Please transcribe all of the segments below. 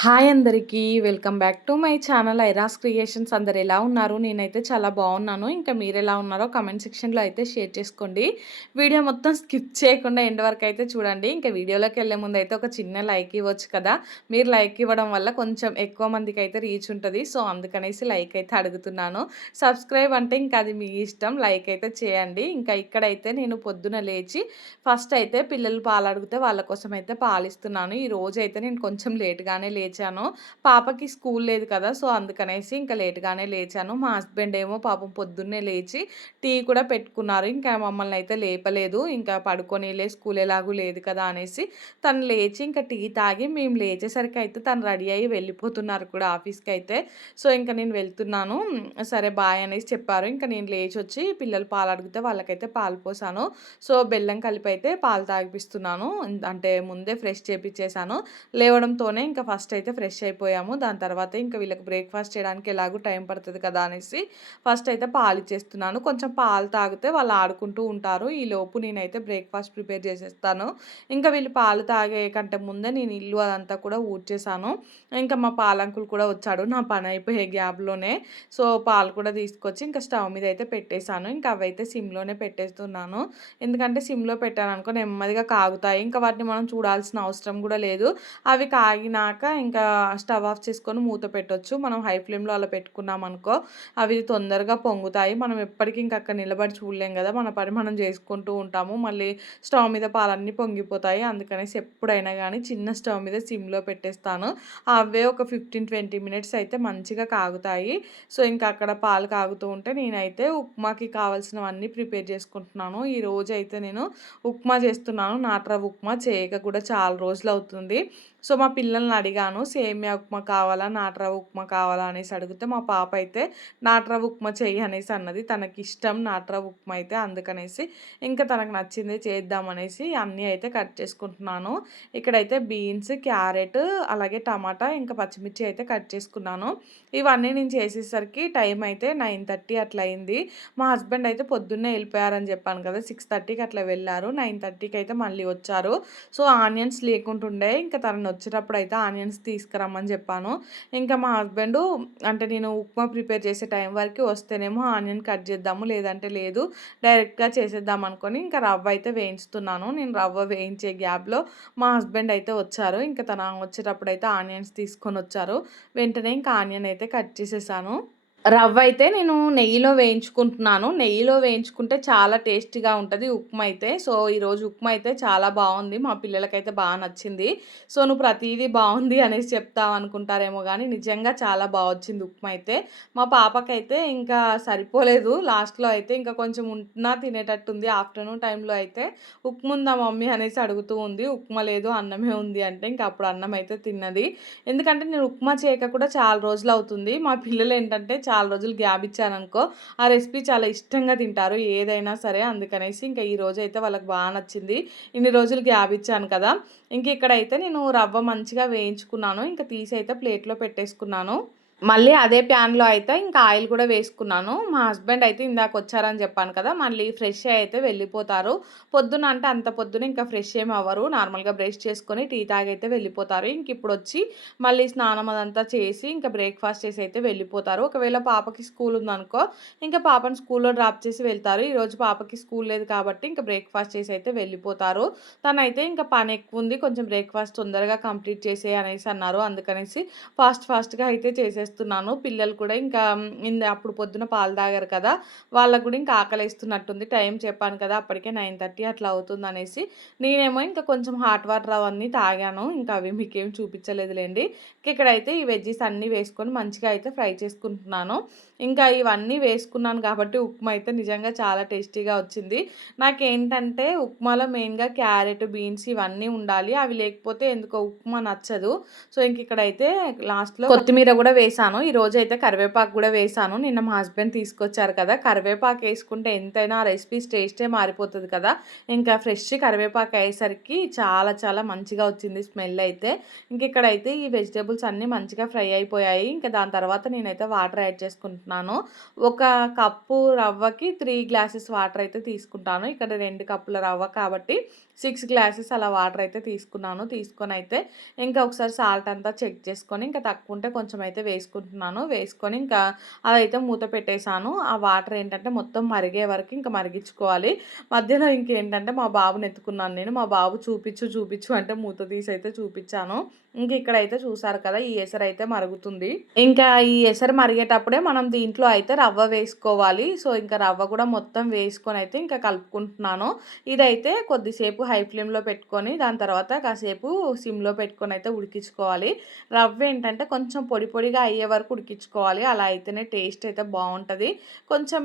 Hi అందరికీ welcome back to my channel Iras creations. అందరు ఎలా ఉన్నారు? నేనైతే చాలా బాగున్నాను. ఇంకా మీరు ఎలా ఉన్నారో కమెంట్ సెక్షన్లో అయితే షేర్ చేసుకోండి. వీడియో మొత్తం స్కిప్ చేయకుండా ఎండ్ వరకు అయితే చూడండి. ఇంకా వీడియోలోకి వెళ్ళే ముందు అయితే ఒక చిన్న లైక్ ఇవ్వచ్చు కదా? మీరు లైక్ ఇవ్వడం వల్ల కొంచెం ఎక్కువ మందికి అయితే రీచ్ ఉంటుంది. సో అందుకనేసి లైక్ అయితే అడుగుతున్నాను. సబ్స్క్రైబ్ అంటే ఇంకా అది మీ ఇష్టం. లైక్ అయితే చేయండి. ఇంకా ఇక్కడైతే నేను పొద్దున లేచి ఫస్ట్ అయితే పిల్లలు పాలు అడిగితే వాళ్ళ కోసం అయితే పాలిస్తున్నాను. ఈ రోజు అయితే నేను కొంచెం లేట్గానే లేచాను. పాపకి స్కూల్ లేదు కదా సో అందుకనేసి ఇంకా లేట్గానే లేచాను. మా హస్బెండ్ ఏమో పాపం పొద్దున్నే లేచి టీ కూడా పెట్టుకున్నారు. ఇంకా మమ్మల్ని అయితే లేపలేదు. ఇంకా పడుకొని లే స్కూల్ ఎలాగూ లేదు కదా అనేసి తను లేచి ఇంకా టీ తాగి మేము లేచేసరికి అయితే తను రెడీ అయ్యి వెళ్ళిపోతున్నారు కూడా ఆఫీస్కి అయితే. సో ఇంకా నేను వెళ్తున్నాను. సరే బాయ్ అనేసి చెప్పారు. ఇంకా నేను లేచి వచ్చి పిల్లలు పాలు అడిగితే వాళ్ళకైతే పాలు పోసాను. సో బెల్లం కలిపి అయితే పాలు తాగిపిస్తున్నాను. అంటే ముందే ఫ్రెష్ చేపించేసాను లేవడంతోనే ఇంకా ఫస్ట్ ఫస్ట్ అయితే ఫ్రెష్ అయిపోయాము. దాని తర్వాత ఇంకా వీళ్ళకి బ్రేక్ఫాస్ట్ చేయడానికి ఎలాగో టైం పడుతుంది కదా అనేసి ఫస్ట్ అయితే పాలు ఇచ్చేస్తున్నాను. కొంచెం పాలు తాగితే వాళ్ళు ఆడుకుంటూ ఉంటారు. ఈ లోపు నేనైతే బ్రేక్ఫాస్ట్ ప్రిపేర్ చేసేస్తాను. ఇంకా వీళ్ళు పాలు తాగే కంటే ముందే నేను ఇల్లు అదంతా కూడా ఊడ్చేసాను ఇంకా మా పాలంకులు కూడా వచ్చాడు. నా పని అయిపోయే గ్యాప్లోనే. సో పాలు కూడా తీసుకొచ్చి ఇంకా స్టవ్ మీద అయితే పెట్టేశాను. ఇంకా అవైతే సిమ్లోనే పెట్టేస్తున్నాను. ఎందుకంటే సిమ్లో పెట్టాను అనుకో నెమ్మదిగా కాగుతాయి. ఇంకా వాటిని మనం చూడాల్సిన అవసరం కూడా లేదు. అవి కాగినాక ఇంకా స్టవ్ ఆఫ్ చేసుకొని మూత పెట్టవచ్చు మనం హై ఫ్లేమ్లో అలా పెట్టుకున్నాం అనుకో అవి తొందరగా పొంగుతాయి. మనం ఎప్పటికీ ఇంకా అక్కడ నిలబడి చూడలేం కదా మన పని మనం చేసుకుంటూ ఉంటాము. మళ్ళీ స్టవ్ మీద పాలన్నీ పొంగిపోతాయి. అందుకనేసి ఎప్పుడైనా కానీ చిన్న స్టవ్ మీద సిమ్లో పెట్టేస్తాను. అవే ఒక ఫిఫ్టీన్ ట్వంటీ మినిట్స్ అయితే మంచిగా కాగుతాయి. సో ఇంకా అక్కడ పాలు కాగుతూ ఉంటే నేనైతే ఉప్మాకి కావాల్సినవన్నీ ప్రిపేర్ చేసుకుంటున్నాను. ఈ రోజు అయితే నేను ఉప్మా చేస్తున్నాను. నాట్రా ఉప్మా చేయక కూడా చాలా రోజులు అవుతుంది. సో మా పిల్లల్ని అడిగాను. సేమియా ఉప్మా కావాలా నాటరవ ఉప్మా కావాలా అనేసి అడిగితే మా పాప అయితే నాటరవ ఉప్మా చెయ్యి అనేసి అన్నది. తనకి ఇష్టం నాటరవ ఉప్మా అయితే అందుకనేసి ఇంకా తనకు నచ్చింది చేద్దామనేసి అన్నీ అయితే కట్ చేసుకుంటున్నాను. ఇక్కడైతే బీన్స్ క్యారెట్ అలాగే టమాటా ఇంకా పచ్చిమిర్చి అయితే కట్ చేసుకున్నాను. ఇవన్నీ నేను చేసేసరికి టైం అయితే నైన్ థర్టీ అట్లా అయింది. మా హస్బెండ్ అయితే పొద్దున్నే వెళ్ళిపోయారని చెప్పాను కదా సిక్స్ థర్టీకి అట్లా వెళ్ళారు. నైన్ థర్టీకి అయితే మళ్ళీ వచ్చారు. సో ఆనియన్స్ లేకుంటుండే ఇంకా తనని వచ్చేటప్పుడు అయితే ఆనియన్స్ తీసుకురమ్మని చెప్పాను. ఇంకా మా హస్బెండ్ అంటే నేను ఉప్మా ప్రిపేర్ చేసే టైం వరకు వస్తేనేమో ఆనియన్ కట్ చేద్దాము లేదంటే లేదు డైరెక్ట్గా చేసేద్దాం అనుకొని ఇంకా రవ్వ అయితే వేయించుతున్నాను. నేను రవ్వ వేయించే గ్యాప్లో మా హస్బెండ్ అయితే వచ్చారు. ఇంకా తన వచ్చేటప్పుడు అయితే ఆనియన్స్ తీసుకొని వచ్చారు. వెంటనే ఇంకా ఆనియన్ అయితే కట్ చేసేసాను. రవ్వ అయితే నేను నెయ్యిలో వేయించుకుంటున్నాను. నెయ్యిలో వేయించుకుంటే చాలా టేస్టీగా ఉంటుంది ఉప్మా అయితే సో ఈరోజు ఉప్మా అయితే చాలా బాగుంది. మా పిల్లలకైతే బాగా నచ్చింది. సో నువ్వు ప్రతిదీ బాగుంది అనేసి చెప్తావు అనుకుంటారేమో కానీ నిజంగా చాలా బాగా వచ్చింది ఉప్మా అయితే మా పాపకైతే ఇంకా సరిపోలేదు. లాస్ట్లో అయితే ఇంకా కొంచెం ఉంటున్నా తినేటట్టుంది. ఆఫ్టర్నూన్ టైంలో అయితే ఉప్మా ఉందా మమ్మీ అనేసి అడుగుతూ ఉంది. ఉప్మా లేదు అన్నమే ఉంది అంటే ఇంకా అప్పుడు అన్నం అయితే తిన్నది. ఎందుకంటే నేను ఉప్మా చేయక కూడా చాలా రోజులు అవుతుంది. మా పిల్లలు ఏంటంటే చాలా రోజులు గ్యాప్ ఇచ్చాననుకో ఆ రెసిపీ చాలా ఇష్టంగా తింటారు ఏదైనా సరే అందుకనేసి ఇంకా ఈ రోజు అయితే వాళ్ళకి బాగా నచ్చింది. ఇన్ని రోజులు గ్యాప్ ఇచ్చాను కదా ఇంక ఇక్కడైతే నేను రవ్వ మంచిగా వేయించుకున్నాను. ఇంకా తీసి అయితే ప్లేట్లో పెట్టేసుకున్నాను. మళ్ళీ అదే ప్యాన్లో అయితే ఇంకా ఆయిల్ కూడా వేసుకున్నాను. మా హస్బెండ్ అయితే ఇందాక వచ్చారని చెప్పాను కదా! మళ్ళీ ఫ్రెష్ అయితే వెళ్ళిపోతారు. పొద్దున అంటే అంత పొద్దున ఇంకా ఫ్రెష్ ఏమి అవ్వరు. నార్మల్గా బ్రష్ చేసుకొని టీ తాగైతే వెళ్ళిపోతారు. ఇంక ఇప్పుడు వచ్చి మళ్ళీ స్నానం అదంతా చేసి ఇంకా బ్రేక్ఫాస్ట్ చేసి అయితే వెళ్ళిపోతారు. ఒకవేళ పాపకి స్కూల్ ఉందనుకో ఇంకా పాపని స్కూల్లో డ్రాప్ చేసి వెళ్తారు. ఈరోజు పాపకి స్కూల్ లేదు కాబట్టి ఇంకా బ్రేక్ఫాస్ట్ చేసి అయితే వెళ్ళిపోతారు. తనైతే ఇంకా పని ఎక్కువ ఉంది కొంచెం బ్రేక్ఫాస్ట్ తొందరగా కంప్లీట్ చేసే అనేసి అన్నారు. అందుకనేసి ఫాస్ట్ ఫాస్ట్గా అయితే చేసేస్తారు చేస్తున్నాను. పిల్లలు కూడా ఇంకా అప్పుడు పొద్దున పాలు తాగారు కదా వాళ్ళకు కూడా ఇంకా ఆకలిస్తున్నట్టుంది. టైం చెప్పాను కదా అప్పటికే నైన్ థర్టీ అట్లా అవుతుంది అనేసి నేనేమో ఇంకా కొంచెం హాట్ వాటర్ అవన్నీ తాగాను. ఇంకా అవి మీకేం చూపించలేదులేండి. ఇక్కడైతే ఈ వెజ్జీస్ అన్నీ వేసుకొని మంచిగా అయితే ఫ్రై చేసుకుంటున్నాను. ఇంకా ఇవన్నీ వేసుకున్నాను కాబట్టి ఉప్మా అయితే నిజంగా చాలా టేస్టీగా వచ్చింది. నాకేంటంటే ఉప్మాలో మెయిన్గా క్యారెట్ బీన్స్ ఇవన్నీ ఉండాలి. అవి లేకపోతే ఎందుకో ఉప్మా నచ్చదు. సో ఇంక ఇక్కడైతే లాస్ట్లో కొత్తిమీర కూడా వేసాను. చేశాను ఈరోజు అయితే కరివేపాకు కూడా వేసాను. నిన్న మా హస్బెండ్ తీసుకొచ్చారు కదా. కరివేపాకు వేసుకుంటే ఎంతైనా ఆ రెసిపీస్ టేస్టే మారిపోతుంది కదా. ఇంకా ఫ్రెష్ కరివేపాకు అయ్యేసరికి చాలా చాలా మంచిగా వచ్చింది స్మెల్ అయితే. ఇంక ఇక్కడైతే ఈ వెజిటేబుల్స్ అన్నీ మంచిగా ఫ్రై అయిపోయాయి. ఇంకా దాని తర్వాత నేనైతే వాటర్ యాడ్ చేసుకుంటున్నాను. ఒక కప్పు రవ్వకి త్రీ గ్లాసెస్ వాటర్ అయితే తీసుకుంటాను. ఇక్కడ రెండు కప్పుల రవ్వ కాబట్టి సిక్స్ గ్లాసెస్ అలా వాటర్ అయితే తీసుకున్నాను. తీసుకొని అయితే ఇంకా ఒకసారి సాల్ట్ అంతా చెక్ చేసుకొని ఇంకా తక్కువ ఉంటే కొంచెం అయితే వేసుకుంటున్నాను వేసుకొని ఇంకా అదైతే మూత పెట్టేశాను. ఆ వాటర్ ఏంటంటే మొత్తం మరిగే వరకు ఇంకా మరిగించుకోవాలి. మధ్యలో ఇంకేంటంటే మా బాబుని ఎత్తుకున్నాను నేను. మా బాబు చూపించు చూపించు అంటే మూత తీసి అయితే చూపించాను. ఇంక ఇక్కడైతే చూసారు కదా ఈ ఎసరు అయితే మరుగుతుంది. ఇంకా ఈ ఎసరు మరిగేటప్పుడే మనం దీంట్లో అయితే రవ్వ వేసుకోవాలి. సో ఇంకా రవ్వ కూడా మొత్తం వేసుకొని అయితే ఇంకా కలుపుకుంటున్నాను. ఇదైతే కొద్దిసేపు హై ఫ్లేమ్లో పెట్టుకొని దాని తర్వాత కాసేపు సిమ్లో పెట్టుకొని అయితే ఉడికించుకోవాలి. రవ్వ ఏంటంటే కొంచెం పొడి పొడిగా అయ్యే వరకు ఉడికించుకోవాలి. అలా అయితేనే టేస్ట్ అయితే బాగుంటుంది. కొంచెం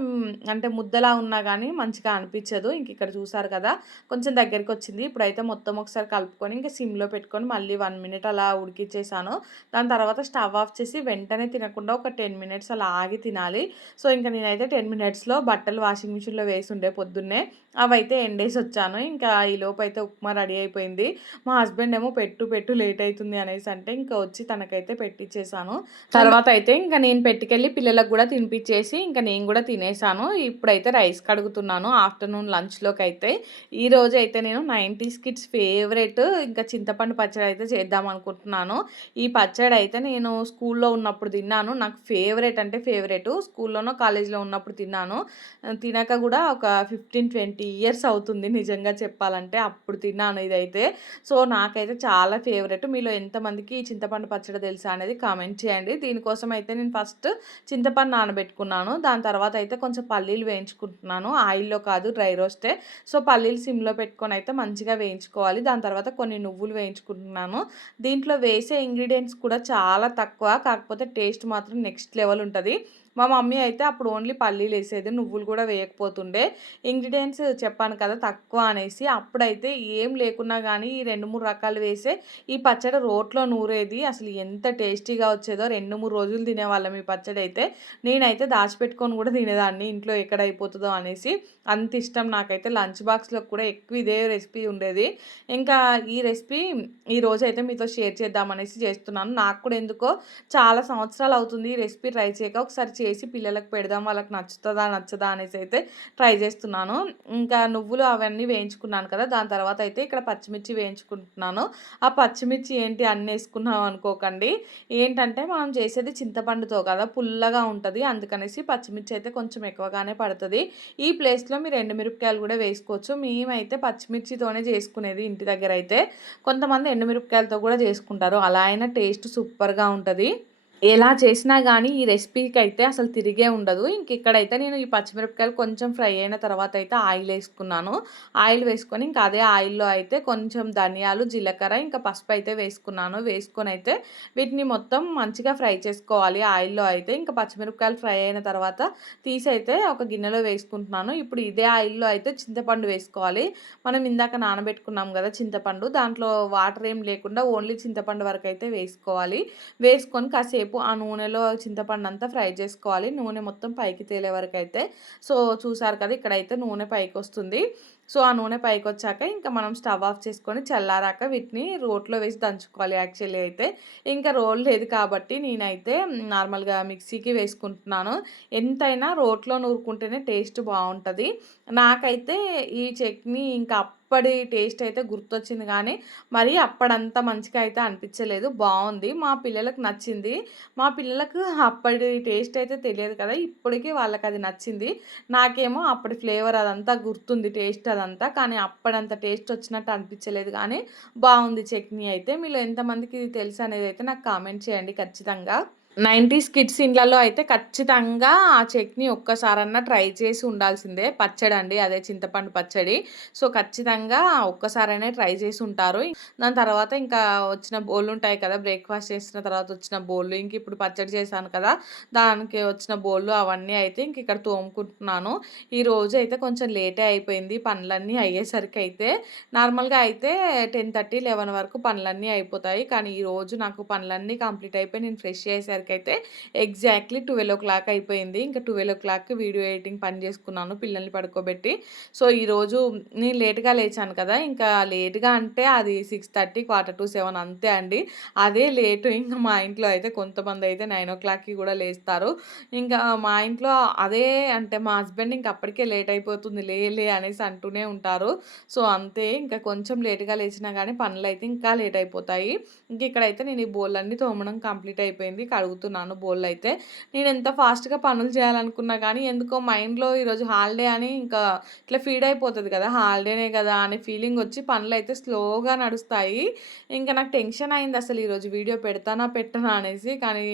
అంటే ముద్దలా ఉన్నా కానీ మంచిగా అనిపించదు. ఇంక ఇక్కడ చూసారు కదా కొంచెం దగ్గరికి వచ్చింది. ఇప్పుడైతే మొత్తం ఒకసారి కలుపుకొని ఇంకా సిమ్లో పెట్టుకొని మళ్ళీ వన్ మినిట్ అలా ఉడికిచ్చేసాను. దాని తర్వాత స్టవ్ ఆఫ్ చేసి వెంటనే తినకుండా ఒక టెన్ మినిట్స్ అలా ఆగి తినాలి. సో ఇంకా నేనైతే టెన్ మినిట్స్లో బట్టలు వాషింగ్ మిషన్లో వేసి ఉండే పొద్దున్నే అవైతే ఎండేసి వచ్చాను. ఇంకా ఈ లోపు అయితే ఉప్మా రెడీ అయిపోయింది. మా హస్బెండ్ ఏమో పెట్టు పెట్టు లేట్ అవుతుంది అనేసి అంటే ఇంకా వచ్చి తనకైతే పెట్టించేసాను తర్వాత అయితే ఇంకా నేను పెట్టుకెళ్ళి పిల్లలకు కూడా తినిపించేసి ఇంకా నేను కూడా తినేసాను. ఇప్పుడైతే రైస్ కడుగుతున్నాను ఆఫ్టర్నూన్ లంచ్లోకి అయితే ఈ రోజు అయితే నేను నైంటీస్ కిడ్స్ ఫేవరెట్ ఇంకా చింతపండు పచ్చడి అయితే చేద్దాం అనుకుంటున్నాను. ఈ పచ్చడి అయితే నేను స్కూల్లో ఉన్నప్పుడు తిన్నాను. నాకు ఫేవరెట్ అంటే ఫేవరెట్. స్కూల్లోనో కాలేజ్లో ఉన్నప్పుడు తిన్నాను. తినక కూడా ఒక ఫిఫ్టీన్ ట్వంటీ ఇయర్స్ అవుతుంది నిజంగా చెప్పాలంటే. అప్పుడు తిన్నాను ఇదైతే. సో నాకైతే చాలా ఫేవరెట్. మీలో ఎంతమందికి ఈ చింతపండు పచ్చడి తెలుసా అనేది కామెంట్ చేయండి. దీనికోసం అయితే నేను ఫస్ట్ చింతపండు నానబెట్టుకున్నాను. దాని తర్వాత అయితే కొంచెం పల్లీలు వేయించుకుంటున్నాను. ఆయిల్లో కాదు డ్రై రోస్టే. సో పల్లీలు సిమ్లో పెట్టుకొని అయితే మంచిగా వేయించుకోవాలి. దాని తర్వాత కొన్ని నువ్వులు వేయించుకుంటున్నాను. దీంట్లో వేసే ఇంగ్రీడియంట్స్ కూడా చాలా తక్కువ. కాకపోతే టేస్ట్ మాత్రం నెక్స్ట్ లెవెల్ ఉంటుంది. మా మమ్మీ అయితే అప్పుడు ఓన్లీ పల్లీలు వేసేది నువ్వులు కూడా వేయకపోతుండే. ఇంగ్రీడియంట్స్ చెప్పాను కదా తక్కువ అనేసి. అప్పుడైతే ఏం లేకున్నా కానీ ఈ రెండు మూడు రకాలు వేసే ఈ పచ్చడి రోట్లో నూరేది. అసలు ఎంత టేస్టీగా వచ్చేదో రెండు మూడు రోజులు తినేవాళ్ళం ఈ పచ్చడి అయితే. నేనైతే దాచిపెట్టుకొని కూడా తినేదాన్ని ఇంట్లో ఎక్కడ అయిపోతుందో అనేసి. అంత ఇష్టం నాకైతే. లంచ్ బాక్స్లో కూడా ఎక్కువ ఇదే రెసిపీ ఉండేది. ఇంకా ఈ రెసిపీ ఈ రోజు అయితే మీతో షేర్ చేద్దామనేసి చేస్తున్నాను. నాకు కూడా ఎందుకో చాలా సంవత్సరాలు అవుతుంది ఈ రెసిపీ ట్రై చేయక. ఒకసారి చేసి పిల్లలకు పెడదాం వాళ్ళకి నచ్చుతుందా నచ్చదా అనేసి అయితే ట్రై చేస్తున్నాను. ఇంకా నువ్వులు అవన్నీ వేయించుకున్నాను కదా దాని తర్వాత అయితే ఇక్కడ పచ్చిమిర్చి వేయించుకుంటున్నాను. ఆ పచ్చిమిర్చి ఏంటి అన్నీ వేసుకున్నాం అనుకోకండి. ఏంటంటే మనం చేసేది చింతపండుతో కదా పుల్లగా ఉంటుంది. అందుకనేసి పచ్చిమిర్చి అయితే కొంచెం ఎక్కువగానే పడుతుంది. ఈ ప్లేస్లో మీరు ఎండుమిరపకాయలు కూడా వేసుకోవచ్చు. మేమైతే పచ్చిమిర్చితోనే చేసుకునేది ఇంటి దగ్గర అయితే. కొంతమంది ఎండుమిరపకాయలతో కూడా చేసుకుంటారు. అలా అయినా టేస్ట్ సూపర్గా ఉంటుంది. ఎలా చేసినా కానీ ఈ రెసిపీకి అయితే అసలు తిరిగే ఉండదు. ఇంక ఇక్కడైతే నేను ఈ పచ్చిమిరపకాయలు కొంచెం ఫ్రై అయిన తర్వాత అయితే ఆయిల్ వేసుకున్నాను. ఆయిల్ వేసుకొని ఇంకా అదే ఆయిల్లో అయితే కొంచెం ధనియాలు జీలకర్ర ఇంకా పసుపు అయితే వేసుకున్నాను. వేసుకొని అయితే వీటిని మొత్తం మంచిగా ఫ్రై చేసుకోవాలి. ఆయిల్లో అయితే ఇంకా పచ్చిమిరపకాయలు ఫ్రై అయిన తర్వాత తీసి అయితే ఒక గిన్నెలో వేసుకుంటున్నాను. ఇప్పుడు ఇదే ఆయిల్లో అయితే చింతపండు వేసుకోవాలి. మనం ఇందాక నానబెట్టుకున్నాం కదా చింతపండు దాంట్లో వాటర్ ఏం లేకుండా ఓన్లీ చింతపండు వరకు అయితే వేసుకోవాలి. వేసుకొని కాసేపు రేపు ఆ నూనెలో చింతపండు అంతా ఫ్రై చేసుకోవాలి. నూనె మొత్తం పైకి తేలే వరకు అయితే సో చూసారు కదా ఇక్కడైతే నూనె పైకి వస్తుంది సో ఆ నూనె పైకి వచ్చాక ఇంకా మనం స్టవ్ ఆఫ్ చేసుకొని చల్లారాక వీటిని రోట్లో వేసి దంచుకోవాలి యాక్చువల్లీ అయితే. ఇంకా రోల్ లేదు కాబట్టి నేనైతే నార్మల్గా మిక్సీకి వేసుకుంటున్నాను. ఎంతైనా రోట్లో నూరుకుంటేనే టేస్ట్ బాగుంటుంది. నాకైతే ఈ చట్నీ ఇంకా అప్పటి టేస్ట్ అయితే గుర్తొచ్చింది కానీ మరి అప్పుడంత మంచిగా అయితే అనిపించలేదు. బాగుంది. మా పిల్లలకు నచ్చింది. మా పిల్లలకు అప్పటి టేస్ట్ అయితే తెలియదు కదా ఇప్పటికీ వాళ్ళకి అది నచ్చింది. నాకేమో అప్పటి ఫ్లేవర్ అదంతా గుర్తుంది టేస్ట్ అదంతా కానీ అప్పుడంత టేస్ట్ వచ్చినట్టు అనిపించలేదు. కానీ బాగుంది చట్నీ అయితే. మీలో ఎంతమందికి ఇది తెలుసు అనేది అయితే నాకు కామెంట్ చేయండి ఖచ్చితంగా. నైంటీస్ కిడ్స్ ఇండ్లలో అయితే ఖచ్చితంగా ఆ చట్నీ ఒక్కసారన్నా ట్రై చేసి ఉండాల్సిందే. పచ్చడి అండి అదే చింతపండు పచ్చడి. సో ఖచ్చితంగా ఒక్కసారైనా ట్రై చేసి ఉంటారు. దాని తర్వాత ఇంకా వచ్చిన బోళ్ళు ఉంటాయి కదా బ్రేక్ఫాస్ట్ చేసిన తర్వాత వచ్చిన బోళ్ళు. ఇంక ఇప్పుడు పచ్చడి చేశాను కదా దానికి వచ్చిన బోళ్ళు అవన్నీ అయితే ఇంక ఇక్కడ తోముకుంటున్నాను. ఈ రోజు అయితే కొంచెం లేటే అయిపోయింది పనులన్నీ అయ్యేసరికి అయితే. నార్మల్గా అయితే టెన్ థర్టీ లెవెన్ వరకు పనులన్నీ అయిపోతాయి. కానీ ఈ రోజు నాకు పనులన్నీ కంప్లీట్ అయిపోయి నేను ఫ్రెష్ అయ్యేసరికి వచ్చేసరికి అయితే ఎగ్జాక్ట్లీ ట్వెల్వ్ ఓ క్లాక్ అయిపోయింది. ఇంకా ట్వెల్వ్ ఓ క్లాక్కి వీడియో ఎడిటింగ్ పని చేసుకున్నాను పిల్లల్ని పడుకోబెట్టి. సో ఈరోజు నేను లేట్గా లేచాను కదా ఇంకా లేట్గా అంటే అది six thirty quarter to seven అంతే అండి. అదే లేటు. ఇంకా మా ఇంట్లో అయితే కొంతమంది అయితే నైన్ ఓ క్లాక్కి కూడా లేస్తారు. ఇంకా మా ఇంట్లో అదే అంటే మా హస్బెండ్ ఇంక అప్పటికే లేట్ అయిపోతుంది లేలే అనేసి అంటూనే ఉంటారు. సో అంతే. ఇంకా కొంచెం లేట్గా లేచినా కానీ పనులు అయితే ఇంకా లేట్ అయిపోతాయి. ఇంక ఇక్కడైతే నేను ఈ బోల్ తోమడం కంప్లీట్ అయిపోయింది. కడుగుతున్నాను బోల్ అయితే నేను ఎంత ఫాస్ట్గా పనులు చేయాలనుకున్నా కానీ ఎందుకో మైండ్లో ఈరోజు హాలిడే అని ఇంకా ఇట్లా ఫీడ్ అయిపోతుంది కదా హాలిడేనే కదా అనే ఫీలింగ్ వచ్చి పనులు అయితే స్లోగా నడుస్తాయి. ఇంకా నాకు టెన్షన్ అయింది అసలు ఈరోజు వీడియో పెడతానా పెట్టనా అనేసి. కానీ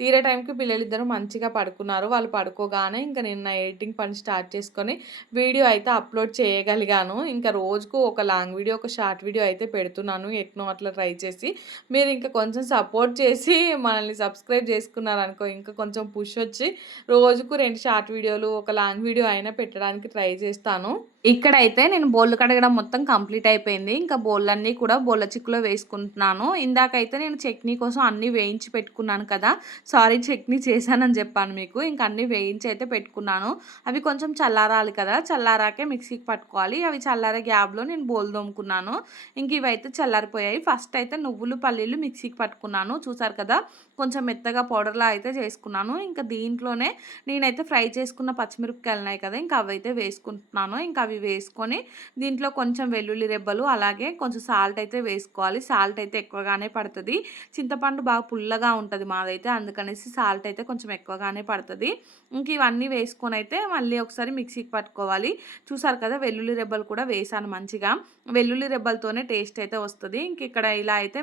తీరే టైంకి పిల్లలిద్దరూ మంచిగా పడుకున్నారు. వాళ్ళు పడుకోగానే ఇంకా నేను నా ఎడిటింగ్ పని స్టార్ట్ చేసుకొని వీడియో అయితే అప్లోడ్ చేయగలిగాను. ఇంకా రోజుకు ఒక లాంగ్ వీడియో ఒక షార్ట్ వీడియో అయితే పెడుతున్నాను. ఎట్నో అట్లా ట్రై చేసి మీరు ఇంకా కొంచెం సపోర్ట్ చేసి మనల్ని సబ్స్క్రైబ్ చేసుకున్నారనుకో ఇంకా కొంచెం పుష్ వచ్చి రోజుకు రెండు షార్ట్ వీడియోలు ఒక లాంగ్ వీడియో అయినా పెట్టడానికి ట్రై చేస్తాను. ఇక్కడైతే నేను బోళ్ళు కడగడం మొత్తం కంప్లీట్ అయిపోయింది. ఇంకా బోళ్ళన్నీ కూడా బోళ్ళ చిక్కులో వేసుకుంటున్నాను. ఇందాకైతే నేను చట్నీ కోసం అన్నీ వేయించి పెట్టుకున్నాను కదా. సారీ చట్నీ చేశానని చెప్పాను మీకు. ఇంకా అన్నీ వేయించి అయితే పెట్టుకున్నాను. అవి కొంచెం చల్లారాలి కదా. చల్లారాకే మిక్సీకి పట్టుకోవాలి. అవి చల్లారే గ్యాబ్లో నేను బోల్ దోముకున్నాను ఇంక ఇవైతే చల్లారిపోయాయి. ఫస్ట్ అయితే నువ్వులు పల్లీలు మిక్సీకి పట్టుకున్నాను. చూసారు కదా? కొంచెం మెత్తగా పౌడర్లా అయితే చేసుకున్నాను. ఇంకా దీంట్లోనే నేనైతే ఫ్రై చేసుకున్న పచ్చిమిరపకాయలు ఉన్నాయి కదా? ఇంకా అవి అయితే వేసుకుంటున్నాను. ఇంకా అవి వేసుకొని దీంట్లో కొంచెం వెల్లుల్లి రెబ్బలు అలాగే కొంచెం సాల్ట్ అయితే వేసుకోవాలి. సాల్ట్ అయితే ఎక్కువగానే పడుతుంది. చింతపండు బాగా పుల్లగా ఉంటుంది మాదైతే అందుకనేసి సాల్ట్ అయితే కొంచెం ఎక్కువగానే పడుతుంది. ఇంక ఇవన్నీ వేసుకొని అయితే మళ్ళీ ఒకసారి మిక్సీకి పట్టుకోవాలి. చూసారు కదా వెల్లుల్లి రెబ్బలు కూడా వేసాను మంచిగా. వెల్లుల్లి రెబ్బలతోనే టేస్ట్ అయితే వస్తుంది. ఇంక ఇక్కడ ఇలా అయితే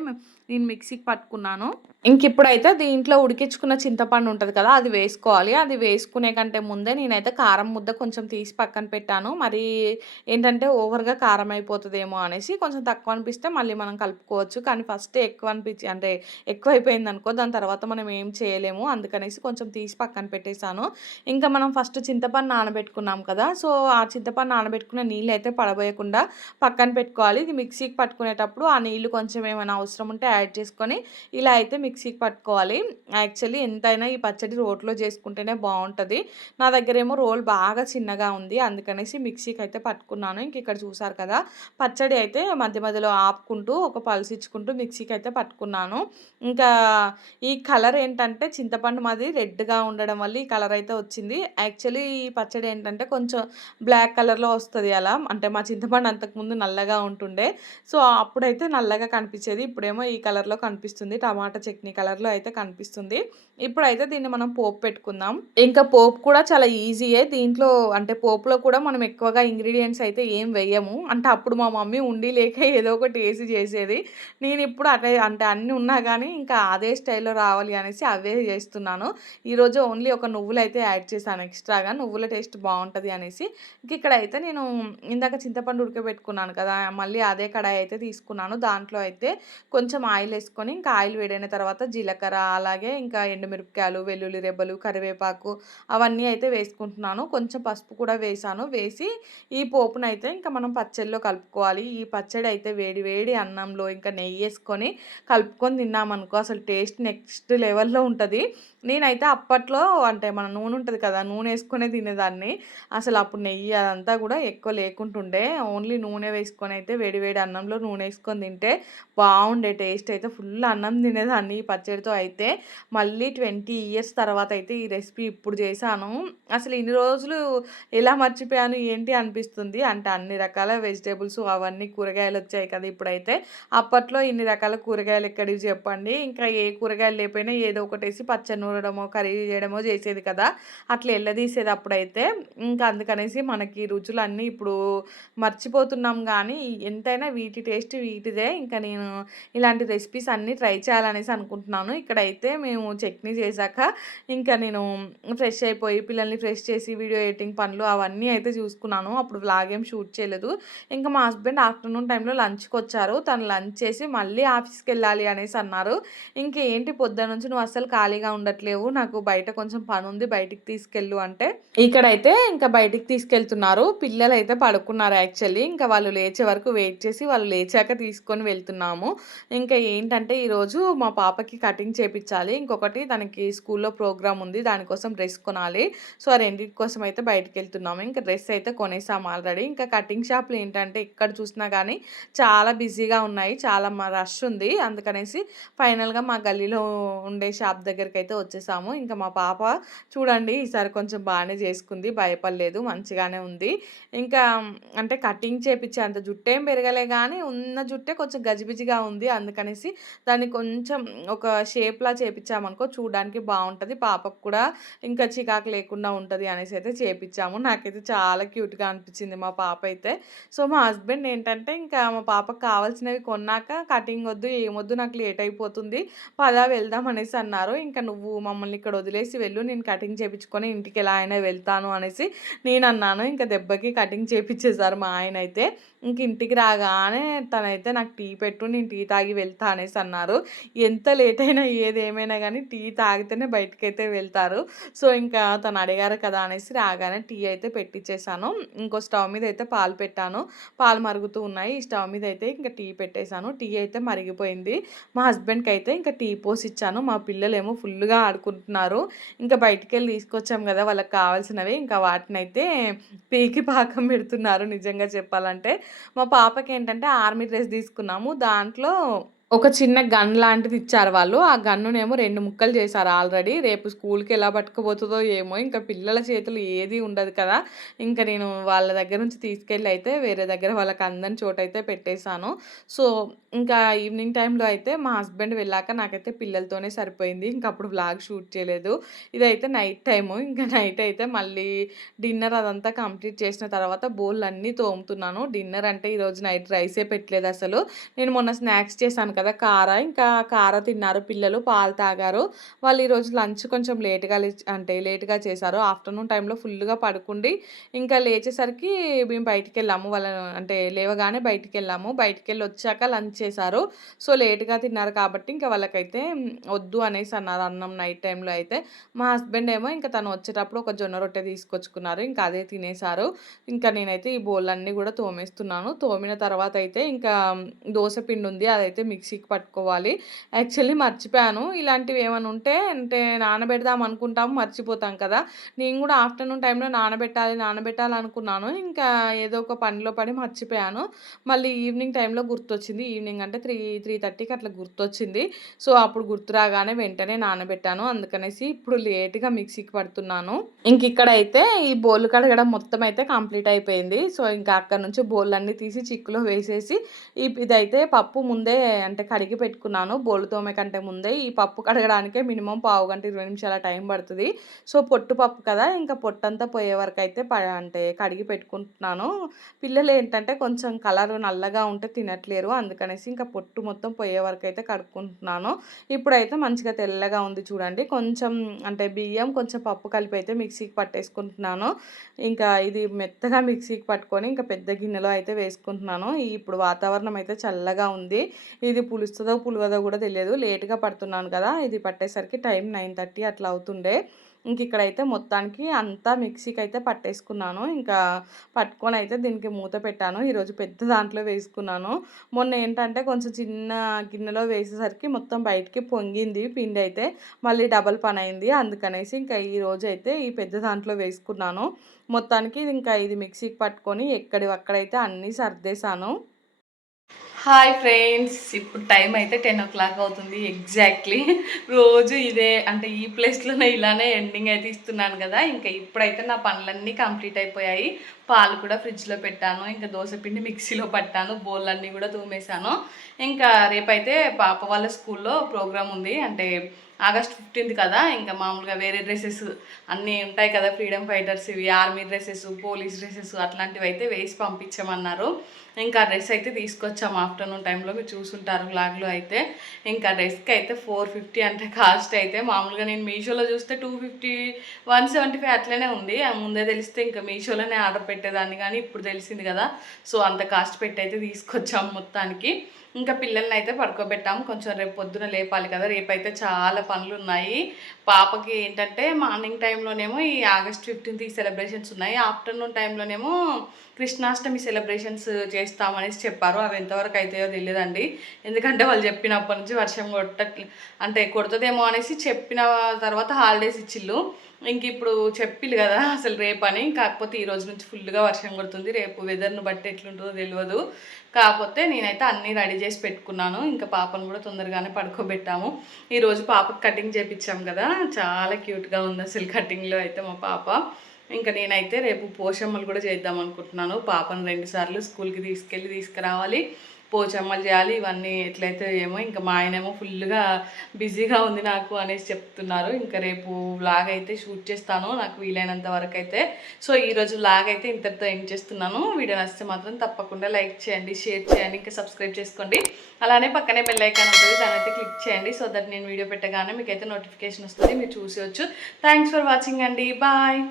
నేను మిక్సీకి పట్టుకున్నాను. ఇంక ఇప్పుడైతే దీంట్లో ఉడికించుకున్న చింతపండు ఉంటుంది కదా అది వేసుకోవాలి. అది వేసుకునే కంటే ముందే నేనైతే కారం ముద్ద కొంచెం తీసి పక్కన పెట్టాను. మరి ఏంటంటే ఓవర్గా కారం అయిపోతుందేమో అనేసి కొంచెం తక్కువ అనిపిస్తే మళ్ళీ మనం కలుపుకోవచ్చు. కానీ ఫస్ట్ ఎక్కువ అనిపించి అంటే ఎక్కువ అయిపోయింది అనుకో దాని తర్వాత మనం ఏం చేయలేము. అందుకనేసి కొంచెం తీసి పక్కన పెట్టేశాను. ఇంకా మనం ఫస్ట్ చింతపండు నానబెట్టుకున్నాం కదా సో ఆ చింతపండు నానబెట్టుకున్న నీళ్ళు అయితే పడబోయకుండా పక్కన పెట్టుకోవాలి. ఇది మిక్సీకి పట్టుకునేటప్పుడు ఆ నీళ్ళు కొంచెం ఏమైనా అవసరం ఉంటే యాడ్ చేసుకొని ఇలా అయితే మిక్సీకి పట్టుకోవాలి. యాక్చువల్లీ ఎంతైనా ఈ పచ్చడి రోట్లో చేసుకుంటేనే బాగుంటుంది నా దగ్గర ఏమో రోల్ బాగా చిన్నగా ఉంది. అందుకనేసి మిక్సీకి అయితే పట్టుకున్నాను. ఇంక ఇక్కడ చూసారు కదా పచ్చడి అయితే మధ్య మధ్యలో ఆపుకుంటూ ఒక పల్స్ ఇచ్చుకుంటూ మిక్సీకి అయితే పట్టుకున్నాను. ఇంకా ఈ కలర్ ఏంటంటే చింతపండు మాది రెడ్గా ఉండడం వల్ల ఈ కలర్ అయితే వచ్చింది. యాక్చువల్లీ ఈ పచ్చడి ఏంటంటే కొంచెం బ్లాక్ కలర్లో వస్తుంది అలా. అంటే మా చింతపండు అంతకుముందు నల్లగా ఉంటుండే. సో అప్పుడైతే నల్లగా కనిపించేది. ఇప్పుడేమో ఈ కలర్లో కనిపిస్తుంది. టమాటా చట్నీ కలర్లో అయితే కనిపిస్తుంది. ఇప్పుడైతే దీన్ని మనం పోపు పెట్టుకుందాం. ఇంకా పోపు కూడా చాలా ఈజీయే. దీంట్లో అంటే పోపులో కూడా మనం ఎక్కువగా ఇంగ్రీడియంట్స్ అయితే ఏం వేయము అంటే అప్పుడు మా మమ్మీ ఉండి లేక ఏదో ఒకటి వేసి చేసేది. నేను ఇప్పుడు అట్లా అంటే అన్నీ ఉన్నా కానీ ఇంకా అదే స్టైల్లో రావాలి అనేసి అవే చేస్తున్నాను. ఈరోజు ఓన్లీ ఒక నువ్వులు అయితే యాడ్ చేశాను ఎక్స్ట్రాగా. నువ్వుల టేస్ట్ బాగుంటుంది అనేసి. ఇంక ఇక్కడ అయితే నేను ఇందాక చింతపండు ఉడకబెట్టుకున్నాను కదా మళ్ళీ అదే కడాయి అయితే తీసుకున్నాను. దాంట్లో అయితే కొంచెం ఆయిల్ వేసుకొని ఇంకా ఆయిల్ వేడైన తర్వాత జీలకర్ర అలాగే ఇంకా ఎండుమిరపకాయలు వెల్లుల్లి రెబ్బలు కరివేపాకు అవన్నీ అయితే వేసుకుంటున్నాను. కొంచెం పసుపు కూడా వేసాను వేసి ఈ పోపునైతే ఇంకా మనం పచ్చడిలో కలుపుకోవాలి. ఈ పచ్చడి అయితే వేడి వేడి అన్నంలో ఇంకా నెయ్యి వేసుకొని కలుపుకొని తిన్నామనుకో అసలు టేస్ట్ నెక్స్ట్ లెవెల్లో ఉంటుంది. నేనైతే అప్పట్లో అంటే మన నూనె ఉంటుంది కదా నూనె వేసుకునే తినేదాన్ని. అసలు అప్పుడు నెయ్యి అదంతా కూడా ఎక్కువ లేకుంటుండే. ఓన్లీ నూనె వేసుకొని అయితే వేడి వేడి అన్నంలో నూనె వేసుకొని తింటే బాగుండే టేస్ట్ అయితే ఫుల్ అన్నం తినేదాన్ని ఈ పచ్చడితో అయితే. మళ్ళీ ట్వంటీ ఇయర్స్ తర్వాత అయితే ఈ రెసిపీ ఇప్పుడు చేశాను. అసలు ఇన్ని రోజులు ఎలా మర్చిపోయాను ఏంటి అనిపిస్తుంది? అంటే అన్ని రకాల వెజిటేబుల్స్ అవన్నీ కూరగాయలు వచ్చాయి కదా ఇప్పుడైతే. అప్పట్లో ఇన్ని రకాల కూరగాయలు ఎక్కడివి చెప్పండి? ఇంకా ఏ కూరగాయలు లేకపోయినా ఏదో ఒకటి వేసి నూరడమో కర్రీ చేయడమో చేసేది కదా. అట్లా ఎల్లదీసేది అప్పుడైతే ఇంకా అందుకనేసి మనకి రుచులు అన్నీ ఇప్పుడు మర్చిపోతున్నాం కానీ ఎంతైనా వీటి టేస్ట్ వీటిదే. ఇంకా నేను ఇలాంటి రెసిపీస్ అన్నీ ట్రై చేయాలనేసి అనుకుంటున్నాను. ఇక్కడైతే మేము చట్నీ చేశాక ఇంకా నేను ఫ్రెష్ అయిపోయి పిల్లల్ని ఫ్రెష్ చేసి వీడియో ఎడిటింగ్ పనులు అవన్నీ అయితే చూసుకున్నాను. అప్పుడు వ్లాగ్ ఏం షూట్ చేయలేదు. ఇంకా మా హస్బెండ్ ఆఫ్టర్నూన్ టైంలో లంచ్కి వచ్చారు తను లంచ్ చేసి మళ్ళీ ఆఫీస్కి వెళ్ళాలి అనేసి అన్నారు. ఇంకేంటి పొద్దున నుంచి నువ్వు అస్సలు ఖాళీగా ఉండట్లేవు. నాకు బయట కొంచెం పని ఉంది బయటికి తీసుకెళ్ళు అంటే ఇక్కడైతే ఇంకా బయటికి తీసుకెళ్తున్నారు. పిల్లలు అయితే పడుకున్నారు యాక్చువల్లీ. ఇంకా వాళ్ళు లేచే వరకు వెయిట్ చేసి వాళ్ళు లేచాక తీసుకొని వెళ్తున్నాము. ఇంకా ఏంటంటే ఈరోజు మా పాపకి కటింగ్ చేపించాలి ఇంకొకటి తనకి స్కూల్లో ప్రోగ్రామ్ ఉంది. దానికోసం డ్రెస్ కొనాలి. సో ఆ రెండింటి కోసం అయితే బయటికి వెళ్తున్నాము ఇంకా డ్రెస్ అయితే కొనేసాము ఆల్రెడీ. ఇంకా కటింగ్ షాప్లు ఏంటంటే ఎక్కడ చూసినా కానీ చాలా బిజీగా ఉన్నాయి. చాలా రష్ ఉంది. అందుకనేసి ఫైనల్గా మా గల్లీలో ఉండే షాప్ దగ్గరికి అయితే వచ్చేసాము. ఇంకా మా పాప చూడండి ఈసారి కొంచెం బాగానే చేసుకుంది భయపడలేదు మంచిగానే ఉంది. ఇంకా అంటే కటింగ్ చేపించే అంత జుట్టు ఏం పెరగలే కానీ ఉన్న జుట్టే కొంచెం గజిబిజిగా ఉంది. అందుకనేసి దాన్ని కొంచెం ఒక షేప్లా చేపించామనుకో చూడడానికి బాగుంటుంది. పాపకు కూడా ఇంకా చికాకు లేకుండా ఉంటుంది అనేసి అయితే చేపించాము నాకైతే చాలా క్యూట్గా అనిపించింది మా పాప అయితే. సో మా హస్బెండ్ ఏంటంటే ఇంకా మా పాపకు కావాల్సినవి కొన్నాక కటింగ్ వద్దు ఏమొద్దు నాకు లేట్ అయిపోతుంది పదా వెళ్దాం అనేసి అన్నారు. ఇంకా నువ్వు మమ్మల్ని ఇక్కడ వదిలేసి వెళ్ళు నేను కటింగ్ చేయించుకొని ఇంటికి ఎలా అయినా వెళ్తాను అనేసి నేను అన్నాను ఇంకా దెబ్బకి కటింగ్ చేపించేశారు మా ఆయన అయితే. ఇంక ఇంటికి రాగానే తనైతే నాకు టీ పెట్టు నేను టీ తాగి వెళ్తా అనేసి అన్నారు. ఎంత లేట్ అయినా ఏది ఏమైనా కానీ టీ తాగితేనే బయటకైతే వెళ్తారు. సో ఇంకా తను అడిగారు కదా అనేసి రాగానే టీ అయితే పెట్టించేసాను ఇంకో స్టవ్ మీద అయితే పాలు పెట్టాను. పాలు మరుగుతూ ఉన్నాయి. ఈ స్టవ్ మీద అయితే ఇంకా టీ పెట్టేశాను. టీ అయితే మరిగిపోయింది. మా హస్బెండ్కి అయితే ఇంకా టీ పోసి ఇచ్చాను మా పిల్లలేమో ఫుల్గా ఆడుకుంటున్నారు. ఇంకా బయటికి వెళ్ళి తీసుకొచ్చాం కదా వాళ్ళకి కావాల్సినవి. ఇంకా వాటిని అయితే పీకి పాకం పెడుతున్నారు నిజంగా చెప్పాలంటే. మా పాపకి ఏంటంటే ఆర్మీ డ్రెస్ తీసుకున్నాము. దాంట్లో ఒక చిన్న గన్ లాంటిది ఇచ్చారు వాళ్ళు. ఆ గన్నునేమో రెండు ముక్కలు చేశారు ఆల్రెడీ. రేపు స్కూల్కి ఎలా పట్టుకుపోతుందో ఏమో. ఇంకా పిల్లల చేతులు ఏది ఉండదు కదా. ఇంకా నేను వాళ్ళ దగ్గర నుంచి తీసుకెళ్ళి అయితే వేరే దగ్గర వాళ్ళకి అందని చోట అయితే పెట్టేశాను. సో ఇంకా ఈవినింగ్ టైంలో అయితే మా హస్బెండ్ వెళ్ళాక నాకైతే పిల్లలతోనే సరిపోయింది. ఇంకా అప్పుడు వ్లాగ్ షూట్ చేయలేదు. ఇదైతే నైట్ టైము. ఇంకా నైట్ అయితే మళ్ళీ డిన్నర్ అదంతా కంప్లీట్ చేసిన తర్వాత బోల్ అన్నీ తోముతున్నాను. డిన్నర్ అంటే ఈరోజు నైట్ రైసే పెట్టలేదు అసలు. నేను మొన్న స్నాక్స్ చేశాను కదా కార? ఇంకా కార తిన్నారు పిల్లలు పాలు తాగారు. వాళ్ళు ఈరోజు లంచ్ కొంచెం లేట్గా అంటే లేట్గా చేశారు. ఆఫ్టర్నూన్ టైంలో ఫుల్గా పడుకుండి ఇంకా లేచేసరికి మేము బయటికి వెళ్ళాము వాళ్ళ అంటే లేవగానే బయటికి వెళ్ళాము బయటికి వెళ్ళి వచ్చాక లంచ్ చేశారు. సో లేట్గా తిన్నారు కాబట్టి ఇంకా వాళ్ళకైతే వద్దు అనేసి అన్నారు అన్నం నైట్ టైంలో అయితే. మా హస్బెండ్ ఏమో ఇంకా తను వచ్చేటప్పుడు ఒక జొన్న రొట్టె తీసుకొచ్చుకున్నారు. ఇంకా అదే తినేశారు. ఇంకా నేనైతే ఈ బోళ్ళన్నీ కూడా తోమేస్తున్నాను. తోమిన తర్వాత అయితే ఇంకా దోశ పిండి ఉంది. అదైతే మిక్స్ మిక్సీకి పట్టుకోవాలి. యాక్చువల్లీ మర్చిపోయాను. ఇలాంటివి ఏమైనా ఉంటే అంటే నానబెడదాం అనుకుంటాము మర్చిపోతాం కదా. నేను కూడా ఆఫ్టర్నూన్ టైంలో నానబెట్టాలి నానబెట్టాలి అనుకున్నాను. ఇంకా ఏదో ఒక పనిలో పడి మర్చిపోయాను. మళ్ళీ ఈవినింగ్ టైంలో గుర్తొచ్చింది. ఈవినింగ్ అంటే త్రీ త్రీ థర్టీకి అట్లా గుర్తొచ్చింది. సో అప్పుడు గుర్తు రాగానే వెంటనే నానబెట్టాను. అందుకనేసి ఇప్పుడు లేట్గా మిక్సీకి పడుతున్నాను. ఇంక ఇక్కడైతే అయితే ఈ బోల్ కడగడం మొత్తం అయితే కంప్లీట్ అయిపోయింది. సో ఇంకా అక్కడ నుంచి బోల్ అన్నీ తీసి చిక్కులో వేసేసి ఇదైతే పప్పు ముందే అంటే కడిగి పెట్టుకున్నాను. బోలు తోమే కంటే ముందే ఈ పప్పు కడగడానికే మినిమం పావు గంట ఇరవై నిమిషాల టైం పడుతుంది. సో పొట్టు పప్పు కదా ఇంకా పొట్టంతా పోయే వరకు అయితే అంటే కడిగి పెట్టుకుంటున్నాను. పిల్లలు ఏంటంటే కొంచెం కలర్ నల్లగా ఉంటే తినట్లేరు. అందుకనేసి ఇంకా పొట్టు మొత్తం పోయే వరకు అయితే కడుక్కుంటున్నాను. ఇప్పుడైతే మంచిగా తెల్లగా ఉంది చూడండి. కొంచెం అంటే బియ్యం కొంచెం పప్పు కలిపి అయితే మిక్సీకి పట్టేసుకుంటున్నాను. ఇంకా ఇది మెత్తగా మిక్సీకి పట్టుకొని ఇంకా పెద్ద గిన్నెలో అయితే వేసుకుంటున్నాను. ఇప్పుడు వాతావరణం అయితే చల్లగా ఉంది. ఇది పులుస్తుందో పులవదో కూడా తెలియదు. లేట్గా పడుతున్నాను కదా ఇది పట్టేసరికి టైం నైన్ థర్టీ అట్లా అవుతుండే. ఇంక ఇక్కడైతే మొత్తానికి అంతా మిక్సీకి అయితే పట్టేసుకున్నాను. ఇంకా పట్టుకొని అయితే దీనికి మూత పెట్టాను. ఈరోజు పెద్ద దాంట్లో వేసుకున్నాను. మొన్న ఏంటంటే కొంచెం చిన్న గిన్నెలో వేసేసరికి మొత్తం బయటికి పొంగింది పిండి అయితే. మళ్ళీ డబల్ పని అయింది. అందుకనేసి ఇంకా ఈరోజు అయితే ఈ పెద్ద దాంట్లో వేసుకున్నాను. మొత్తానికి ఇంకా ఇది మిక్సీకి పట్టుకొని ఎక్కడి అక్కడైతే అన్నీ సర్దేశాను. హాయ్ ఫ్రెండ్స్ ఇప్పుడు టైం అయితే టెన్ ఓ క్లాక్ అవుతుంది ఎగ్జాక్ట్లీ రోజు ఇదే అంటే ఈ ప్లేస్లోనే ఇలానే ఎండింగ్ అయితే ఇస్తున్నాను కదా ఇంకా ఇప్పుడైతే నా పనులన్నీ కంప్లీట్ అయిపోయాయి. పాలు కూడా ఫ్రిడ్జ్లో పెట్టాను ఇంకా పిండి మిక్సీలో పట్టాను బోళ్ళన్నీ కూడా తూమేశాను. ఇంకా రేపైతే పాప వాళ్ళ స్కూల్లో ప్రోగ్రామ్ ఉంది అంటే ఆగస్ట్ ఫిఫ్టీన్త్ కదా ఇంకా మామూలుగా వేరే డ్రెస్సెస్ అన్నీ ఉంటాయి కదా ఫ్రీడమ్ ఫైటర్స్ ఇవి ఆర్మీ డ్రెస్సెస్ పోలీస్ డ్రెస్సెస్ అట్లాంటివి అయితే వేసి పంపించమన్నారు. ఇంకా డ్రెస్ అయితే తీసుకొచ్చాము ఆఫ్టర్నూన్ టైంలో మీరు చూసుంటారు బ్లాగ్లో అయితే. ఇంకా డ్రెస్కి అయితే ఫోర్ ఫిఫ్టీ అంటే కాస్ట్ అయితే మామూలుగా నేను మీషోలో చూస్తే two fifty one seventy five అట్లనే ఉంది. ముందే తెలిస్తే ఇంకా మీషోలోనే ఆర్డర్ పెట్టేదాన్ని కానీ ఇప్పుడు తెలిసింది కదా. సో అంత కాస్ట్ పెట్టి అయితే తీసుకొచ్చాము మొత్తానికి. ఇంకా పిల్లల్ని అయితే పడుకోబెట్టాము. కొంచెం రేపు పొద్దున లేపాలి కదా రేపు అయితే చాలా పనులు ఉన్నాయి పాపకి ఏంటంటే మార్నింగ్ టైంలోనేమో ఈ ఆగస్ట్ ఫిఫ్టీన్త్ ఈ సెలబ్రేషన్స్ ఉన్నాయి. ఆఫ్టర్నూన్ టైంలోనేమో కృష్ణాష్టమి సెలబ్రేషన్స్ చేస్తామనేసి చెప్పారు. అవి ఎంతవరకు అవుతాయో తెలియదండి. ఎందుకంటే వాళ్ళు చెప్పినప్పటి నుంచి వర్షం కొట్ట అంటే కొడుతుందేమో అనేసి చెప్పిన తర్వాత హాలిడేస్ ఇచ్చిళ్ళు. ఇంక ఇప్పుడు చెప్పిల్లు కదా అసలు రేపు అని కాకపోతే ఈ రోజు నుంచి ఫుల్గా వర్షం కొడుతుంది. రేపు వెదర్ను బట్టి ఎట్లుంటుందో తెలియదు. కాకపోతే నేనైతే అన్నీ రెడీ చేసి పెట్టుకున్నాను. ఇంకా పాపను కూడా తొందరగానే పడుకోబెట్టాము. ఈరోజు పాపకు కటింగ్ చేపించాం కదా. చాలా క్యూట్గా ఉంది అసలు కటింగ్లో అయితే మా పాప. ఇంకా నేనైతే రేపు పోషమ్మలు కూడా చేద్దాం అనుకుంటున్నాను. పాపను రెండుసార్లు స్కూల్కి తీసుకెళ్ళి తీసుకురావాలి. పోచమ్మలు చేయాలి ఇవన్నీ ఎట్లయితే ఏమో ఇంకా మా ఆయనేమో ఫుల్గా బిజీగా ఉంది నాకు అనేసి చెప్తున్నారు. ఇంకా రేపు వ్లాగ్ అయితే షూట్ చేస్తాను నాకు వీలైనంత వరకు అయితే సో ఈరోజు వ్లాగ్ అయితే ఇంతటితో ఎండ్ చేస్తున్నాను. వీడియో నచ్చితే మాత్రం తప్పకుండా లైక్ చేయండి షేర్ చేయండి ఇంకా సబ్స్క్రైబ్ చేసుకోండి. అలానే పక్కనే బెల్ ఐకాన్ ఉంటుంది దాని అయితే క్లిక్ చేయండి. సో దట్ నేను వీడియో పెట్టగానే మీకైతే నోటిఫికేషన్ వస్తుంది మీరు చూసేవచ్చు థ్యాంక్స్ ఫర్ వాచింగ్ అండి. బాయ్.